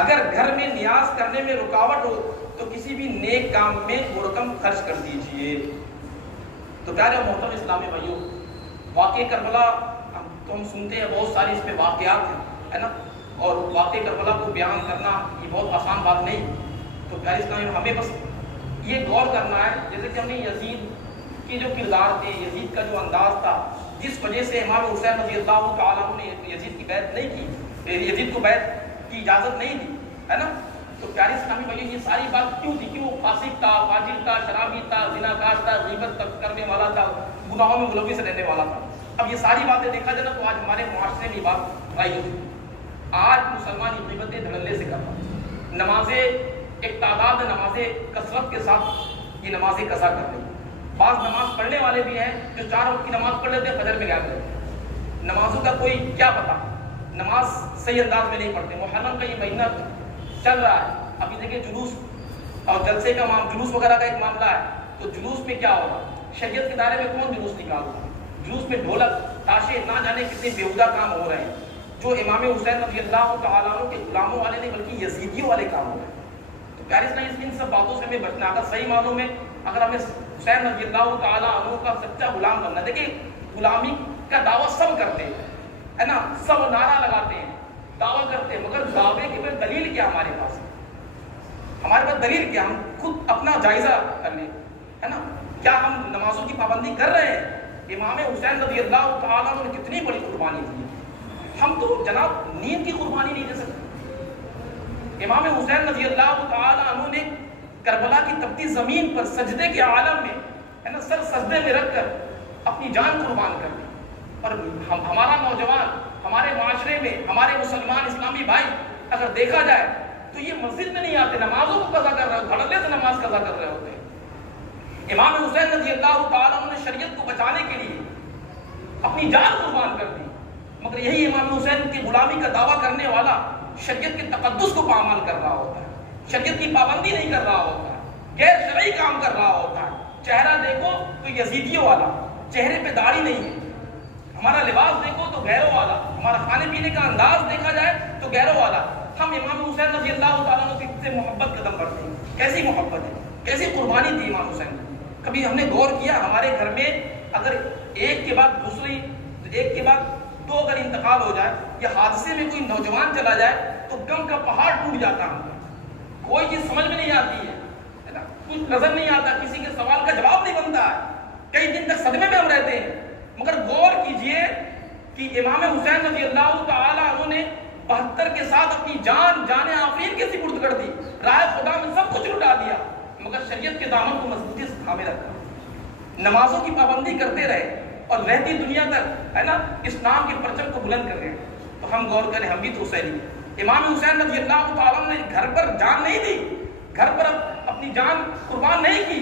اگر گھر میں نیاز کرنے میں رکاوٹ ہو تو کسی بھی نیک کام میں وہ رقم خرچ کر دیجئے۔ تو پیارے محترم اسلامی بھائیوں، واقع کربلا تو ہم سنتے ہیں، بہت ساری اس پہ واقعات ہیں، ہے نا، اور واقع کربلا کو بیان کرنا یہ بہت آسان بات نہیں۔ تو پیارے اسلامی ہمیں بس یہ غور کرنا ہے، جیسے کہ ہم نے یزید کے جو کردار تھے، یزید کا جو انداز تھا، جس وجہ سے امام حسین رضی اللہ تعالیٰ عنہ نے یزید کی بیعت نہیں کی، یزید کو بیعت کی اجازت نہیں دی، ہے نا؟ تو پیارے اسلامی بھائیوں، یہ ساری بات کیوں تھی؟ کیوں فاسق تھا، فاجر تھا، شرابی تھا، زناکار تھا، غیبت کرنے والا تھا، گناہوں میں ملوث رہنے والا تھا؟ اب یہ ساری باتیں دیکھا جائے نا تو آج ہمارے معاشرے میں بات رائی ہوتی ہے۔ آج مسلمان غیبتیں دھڑلے سے کرتا ہے، نمازیں ایک تعداد نمازیں کثرت کے ساتھ یہ نمازیں قضا کر لیں۔ بعض نماز پڑھنے والے بھی ہیں جو 4 وقت کی نماز پڑھ لیتے ہیں، فجر میں غائب رہتے ہیں۔ نمازوں کا کوئی کیا پتا، نماز صحیح انداز میں نہیں پڑھتے۔ محرم کا یہ مہینہ چل رہا ہے، ابھی دیکھیں جلوس اور جلسے کا جلوس وغیرہ کا ایک معاملہ ہے، تو جلوس میں کیا ہوگا؟ شریعت کے دائرے میں کون جلوس نکالتا؟ جلوس میں ڈھولک تاشے نہ جانے کتنے بیہودہ کام ہو رہے ہیں، جو امام حسین رضی اللہ تعالیٰ عنہ کے غلاموں والے نہیں بلکہ یزیدیوں والے کام ہو رہے ہیں۔ تو پیارے اسلامی، ان سب باتوں سے ہمیں بچنا، اگر صحیح معنوں میں اگر ہمیں حسین رضی اللہ تعالیٰ عنہ کا سچا غلام بننا۔ دیکھیں، غلامی کا دعویٰ سب کرتے ہیں، ہے نا، سب نعرہ لگاتے ہیں، دعویٰ کرتے ہیں، مگر دعوے کی پھر دلیل کیا ہمارے پاس؟ ہمارے پاس دلیل کیا؟ ہم خود اپنا جائزہ کر لیں، ہے نا؟ کیا ہم نمازوں کی پابندی کر رہے ہیں؟ امام حسین رضی اللہ تعالیٰ عنہ نے کتنی بڑی قربانی دی، ہم تو جناب نیند کی قربانی نہیں دے سکتے۔ امام حسین رضی اللہ تعالیٰ عنہ نے کربلا کی تپتی زمین پر سجدے کے عالم میں، ہے نا، سر سجدے میں رکھ کر اپنی جان قربان کر دی۔ اور ہمارا نوجوان، ہمارے معاشرے میں ہمارے مسلمان اسلامی بھائی اگر دیکھا جائے تو یہ مسجد میں نہیں آتے، نمازوں کو قضا کر رہے ہوتے، دھڑلے سے نماز قضا کر رہے ہوتے ہیں۔ امام حسین رضی اللہ تعالیٰ عنہ نے شریعت کو بچانے کے لیے اپنی جان قربان کر دی، مگر یہی امام حسین کی غلامی کا دعویٰ کرنے والا شریعت کے تقدس کو پامال کر رہا ہوتا ہے، شریعت کی پابندی نہیں کر رہا ہوتا ہے، غیر شرعی کام کر رہا ہوتا ہے۔ چہرہ دیکھو تو یزیدیوں والا، چہرے پہ داڑھی نہیں ہے، ہمارا لباس دیکھو تو غیروں والا، ہمارا کھانے پینے کا انداز دیکھا جائے تو غیروں والا۔ ہم امام حسین رضی اللہ تعالیٰ عنہ سے محبت قدم بڑھتے ہیں، کیسی محبت ہے، کیسی قربانی تھی امام حسین کی۔ کبھی ہم نے غور کیا ہمارے گھر میں اگر ایک کے بعد دو اگر انتقال ہو جائے یا حادثے میں کوئی نوجوان چلا جائے تو غم کا پہاڑ ٹوٹ جاتا ہے، کوئی چیز سمجھ میں نہیں آتی ہے نا، کچھ نظر نہیں آتا، کسی کے سوال کا جواب نہیں بنتا ہے، کئی دن تک صدمے میں ہم رہتے ہیں۔ مگر غور کیجئے کہ امام حسین رضی اللہ تعالیٰ عنہ نے 72 کے ساتھ اپنی جان آفرین کے سپرد کر دی، راہ خدا میں سب کچھ لٹا دیا، مگر شریعت کے دامن کو مضبوطی سے تھامے رکھا، نمازوں کی پابندی کرتے رہے اور رہتی دنیا تک، ہے نا، اسلام کے پرچم کو بلند کر رہے ہیں۔ تو ہم غور کریں، ہم بھی تو حسینی ہیں۔ امام حسین رضی اللہ تعالیٰ نے گھر پر جان نہیں دی، گھر پر اپنی جان قربان نہیں کی،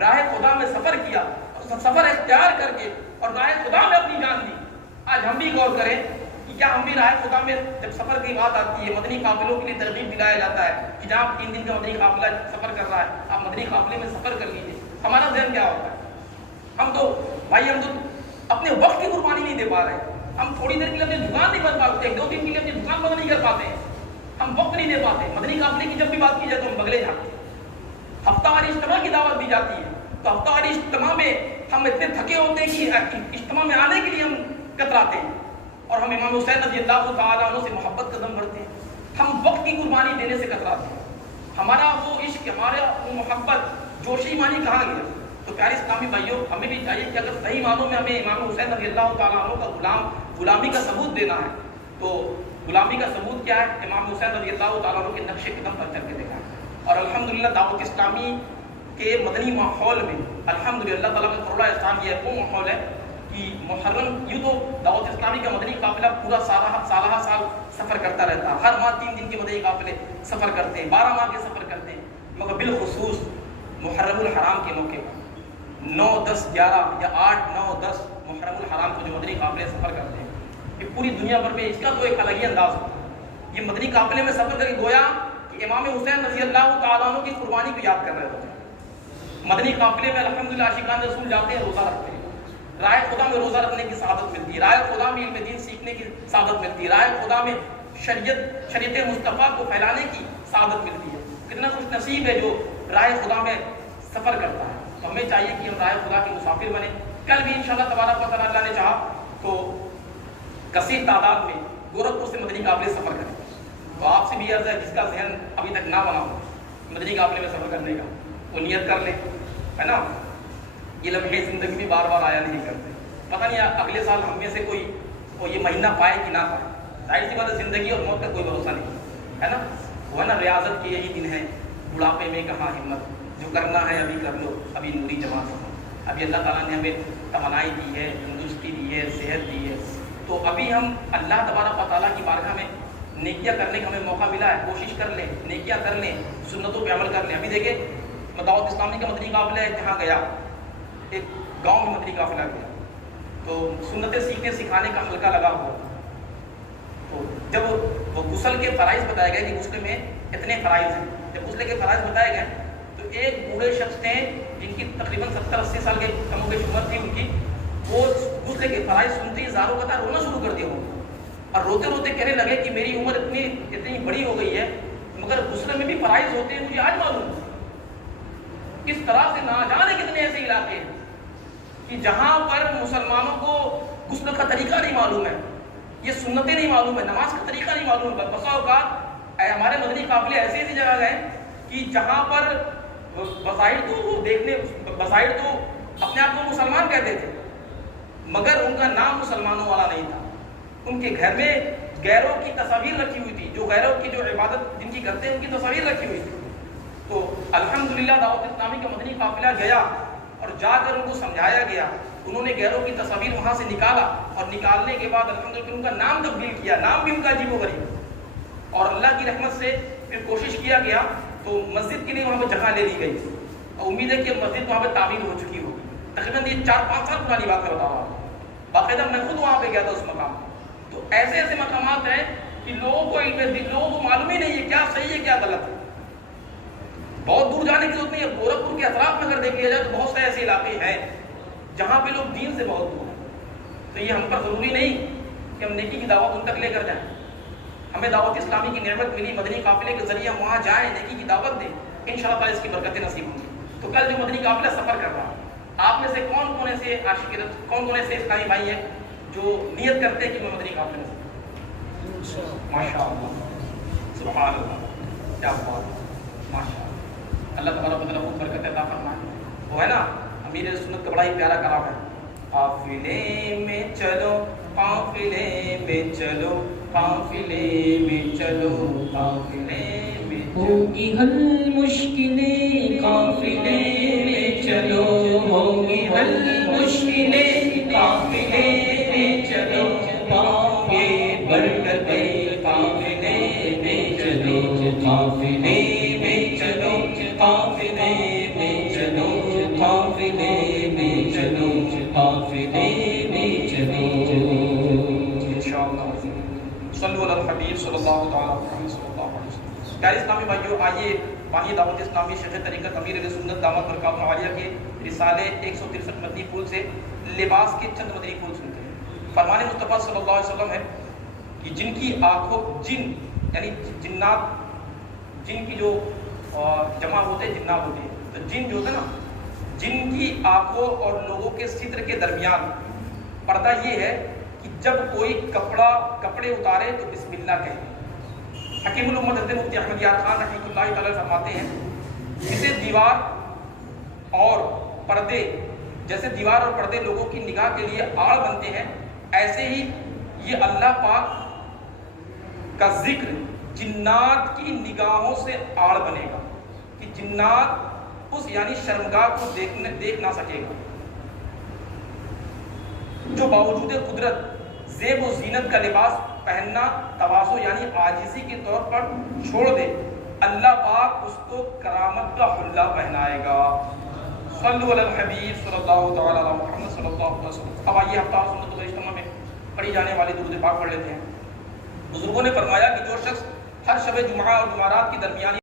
راہ خدا میں سفر کیا، سفر اختیار کر کے اور راہ خدا میں اپنی جان دی۔ آج ہم بھی غور کریں کہ کیا ہم بھی راہ خدا میں جب سفر کی بات آتی ہے، مدنی قافلوں کے لیے ترغیب دلایا جاتا ہے کہ جہاں 3 دن کا مدنی قافلہ سفر کر رہا ہے، آپ مدنی قافلے میں سفر کر لیجیے، ہمارا ذہن کیا ہوتا ہے؟ ہم تو اپنے وقت کی قربانی نہیں دے پا رہے، ہم تھوڑی دیر کے لیے اپنی دکان نہیں بند پاتے، 2 دن کے لیے اپنی دکان بند نہیں کر پاتے ہیں، ہم وقت نہیں دے پاتے۔ مدنی قافلے کی جب بھی بات کی جائے تو ہم بغلے جاتے ہیں، ہفتہ واری اجتماع کی دعوت دی جاتی ہے تو ہفتہ واری اجتماع میں ہم اتنے تھکے ہوتے ہیں کہ اجتماع میں آنے کے لیے ہم کتراتے ہیں، اور ہم امام حسین رضی اللہ تعالیٰ عنہ سے محبت قدم بڑھتے ہیں، ہم وقت کی قربانی دینے سے کتراتے ہیں، ہمارا وہ عشق، ہمارا وہ محبت جوش ایمانی کہاں گیا؟ تو پیارے اسلامی بھائیوں، ہمیں بھی چاہیے کہ اگر صحیح معنوں میں ہمیں امام حسین رضی اللہ تعالیٰ عنہ کا غلامی کا ثبوت دینا ہے تو غلامی کا ثبوت کیا ہے؟ امام حسین رضی اللہ تعالیٰ عنہ کے نقش قدم پر چل کے دیکھا ہے۔ اور الحمدللہ دعوت اسلامی کے مدنی ماحول میں الحمدللہ تعالیٰ کا کروڑا احسان یہ وہ ماحول ہے کہ محرم، یوں تو دعوت اسلامی کا مدنی قافلہ پورا سالہ سال سفر کرتا رہتا ہے، ہر ماہ 3 دن کے مدنی قافلے سفر کرتے ہیں، 12 ماہ کے سفر کرتے ہیں، مگر بالخصوص محرم الحرام کے موقع پر 9، 10، 11 یا 8، 9، 10 محرم الحرام کو جو مدنی قافلے سفر کرتے ہیں، یہ پوری دنیا بھر میں اس کا تو ایک الگ ہی انداز ہوتا ہے۔ یہ مدنی قافلے میں سفر کر کے گویا کہ امام حسین رضی اللہ تعالیٰ عنہ کی قربانی کو یاد کر رہے ہوتے ہیں۔ مدنی قافلے میں الحمدللہ عاشقان رسول جاتے ہیں، روزہ رکھتے ہیں، راہ خدا میں روزہ رکھنے کی سعادت ملتی ہے، راہ خدا میں علم دین سیکھنے کی سعادت ملتی ہے، راہ خدا میں شریعت مصطفیٰ کو پھیلانے کی سعادت ملتی ہے۔ کتنا خوش نصیب ہے جو راہ خدا میں سفر کرتا ہے۔ تو ہمیں چاہیے کہ ہم راہ خدا کے مسافر بنیں۔ کل بھی انشاءاللہ تبارک و تعالیٰ اللہ نے چاہا تو کثیر تعداد میں گورکھپور سے مدنی قافلے سفر کریں۔ تو آپ سے بھی عرض ہے جس کا ذہن ابھی تک نہ بنا ہو مدنی قافلے میں سفر کرنے کا، وہ نیت کر لے، ہے نا. یہ لمحے زندگی میں بار بار آیا نہیں کرتے، پتہ نہیں اگلے سال ہم میں سے کوئی وہ یہ مہینہ پائے کہ نہ پائے. ظاہر سی بات ہے زندگی اور موت کا کوئی بھروسہ نہیں ہے نا. وہ ہے نا ریاضت کے یہی دن ہے، بڑھاپے میں کہاں ہمت، جو کرنا ہے ابھی کر لو، ابھی نوری جماعت ہو. ابھی اللہ تعالیٰ نے ہمیں توانائی دی ہے، تندرستی دی ہے، صحت دی ہے، تو ابھی ہم اللہ تبارک و تعالیٰ کی بارگاہ میں نیکیاں کرنے کا ہمیں موقع ملا ہے. کوشش کر لیں، نیکیاں کر لیں، سنتوں پہ عمل کر لیں. ابھی دیکھیں دعوت اسلامی کا مدنی قافلہ ہے، جہاں گیا ایک گاؤں میں مدنی قافلہ گیا تو سنتیں سیکھنے سکھانے کا حلقہ لگا ہوا. تو جب وہ غسل کے فرائض بتائے گئے کہ غسل میں اتنے فرائض ہیں، جب غسل کے فرائض بتائے گئے تو ایک بوڑھے شخص تھے جن کی تقریباً 70-80 سال کے کم و بیش عمر تھی ان کی، وہ غسل کے فرائض سنتے ہی زاروں کا رونا شروع کر دیا اور روتے روتے کہنے لگے کہ میری عمر اتنی بڑی ہو گئی ہے مگر غسل میں بھی فرائض ہوتے ہیں مجھے آج معلوم. کس طرح سے نہ جانے کتنے ایسے علاقے ہیں کہ جہاں پر مسلمانوں کو غسل کا طریقہ نہیں معلوم ہے، یہ سنتیں نہیں معلوم ہے، نماز کا طریقہ نہیں معلوم ہے. بسا اوقات ہمارے مدنی قافلے ایسی جگہ گئے کہ جہاں پر بظاہر تو وہ بظاہر تو اپنے آپ کو مسلمان کہتے تھے مگر ان کا نام مسلمانوں والا نہیں تھا. ان کے گھر میں غیروں کی تصاویر رکھی ہوئی تھی، جو غیروں کی جو عبادت جن کی کرتے ہیں ان کی تصاویر رکھی ہوئی تھی. تو الحمدللہ دعوت اسلامی کا مدنی قافلہ گیا اور جا کر ان کو سمجھایا گیا. انہوں نے غیروں کی تصاویر وہاں سے نکالا اور نکالنے کے بعد الحمدللہ ان کا نام تبدیل کیا، نام بھی ان کا عجیب و غریب. اور اللہ کی رحمت سے پھر کوشش کیا گیا تو مسجد کے لیے وہاں پہ جگہ لے لی گئی اور امید ہے کہ مسجد وہاں پہ تعمیر ہو چکی ہوگی. تقریباً یہ 4-5 سال پرانی بات کا بتا رہا ہوں. باقاعدہ میں خود وہاں پہ گیا تھا اس مقام. تو ایسے ایسے مقامات ہیں کہ لوگوں کو معلوم ہی نہیں ہے کیا صحیح ہے کیا غلط ہے. بہت دور جانے کی ضرورت نہیں ہے، گورکھپور کے اطراف میں اگر دیکھ لیا جائے تو بہت سے ایسے علاقے ہیں جہاں پہ لوگ دین سے بہت دور ہیں. تو یہ ہم پر ضروری نہیں کہ ہم نیکی کی دعوت ان تک لے کر جائیں. ہمیں دعوت اسلامی کی نعمت ملی، مدنی قافلے کے ذریعے ہم وہاں جائیں، نیکی کی دعوت دیں، انشاءاللہ تعالیٰ اس کی برکتیں نصیب ہوں گی. تو کل جو مدنی قافلہ سفر کر رہا آپ میں سے کون ایسے عاشق کون ایسے اسلامی بھائی ہیں جو نیت کرتے ہیں کہ میں مدنی قافلے سے ماشاءاللہ سبحان اللہ کیا بات ہے ماشاءاللہ. اللہ تبارک و تعالیٰ خود برکت عطا فرمائے. وہ ہے نا امیر سنت کا بڑا ہی پیارا کلام ہے، قافلے میں چلو قافلے میں چلو قافلے میں چلو قافلے میں ہوگی حل مشکلیں قافلے میں چلو ہوگی حل مشکلیں قافلے میں چلو پاؤگے برکتیں قافلے میں چلو قافلے میں چلو قافلے میں چلو قافلے میں چلو قافلے میں چلو انشاءاللہ. صلو علی الحبیب صلی اللہ تعالی علیہ وسلم. پیارے اسلامی بھائیو، آئیے بانی دعوت اسلامی شیخ طریقت امیر اہل سنت دامت برکاتہ عالیہ کے رسالے 163 مدنی پھول سے لباس کے چند مدنی پھول سنتے ہیں. فرمان مصطفیٰ صلی اللہ علیہ وسلم ہے کہ جن کی آنکھوں جن یعنی جنات جن کی جو جمع ہوتے ہیں جنات ہوتے ہیں تو جن جو ہوتے ہیں نا جن کی آنکھوں اور لوگوں کے ستر کے درمیان پردہ یہ ہے کہ جب کوئی کپڑے اتارے تو بسم اللہ کہے. حکیم الامت حضرت مفتی احمد یار خان رحمۃ اللہ تعالی فرماتے ہیں جسے دیوار اور پردے جیسے دیوار اور پردے لوگوں کی نگاہ کے لیے آڑ بنتے ہیں، ایسے ہی یہ اللہ پاک کا ذکر جنات کی نگاہوں سے آڑ بنے گا کہ جنات اس یعنی شرمگاہ کو دیکھ نہ سکے گا. جو باوجود قدرت زیب و زینت کا لباس پہننا تواضع یعنی عاجزی کے طور پر چھوڑ دے، اللہ پاک اس کو کرامت کا حلہ پہنائے گا. صلو علی الحبیب صلی اللہ تعالی علی محمد صلی اللہ علیہ وسلم. اب آئیے ہفتہ سنت الاجتماع میں پڑھی جانے والی درود پاک پڑھ لیتے ہیں. بزرگوں نے فرمایا کہ جو شخص ہر شب جمعہ اور جمعرات کی درمیانی